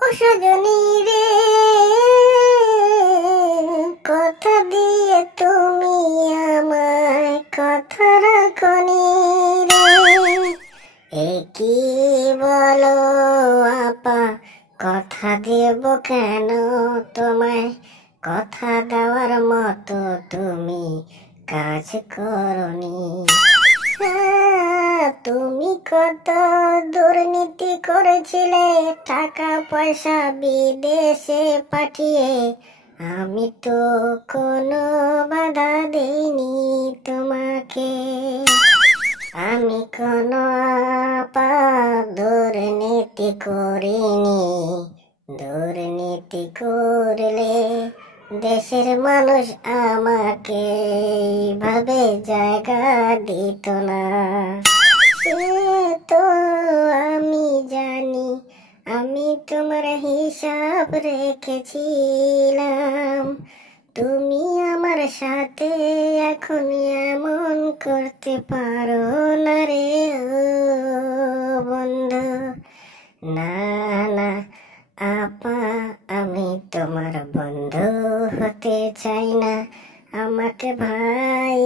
ও সজনী রে, কথা দিয়ে তুমি আমায় কথা রাখনি রে। এ কি বলো আপা, কথা দেব কেন তোমায়? কথা দেওয়ার মতো তুমি কাজ করনি। তুমি কত দুর্নীতি করেছিলে, টাকা পয়সা বিদেশে পাঠিয়ে। আমি তো কোনো বাধা দেইনি তোমাকে। আমি কোনো আপা দুর্নীতি করিনি। দুর্নীতি করলে দেশের মানুষ আমাকে এইভাবে জায়গা দিত না। সে তো আমি জানি, আমি তোমার হিসাব রেখেছিলাম। তুমি আমার সাথে এখন এমন করতে পারো না রে ও বন্ধু। না না আপা, আমি তোমার বন্ধু হতে চাই না, আমাকে ভাই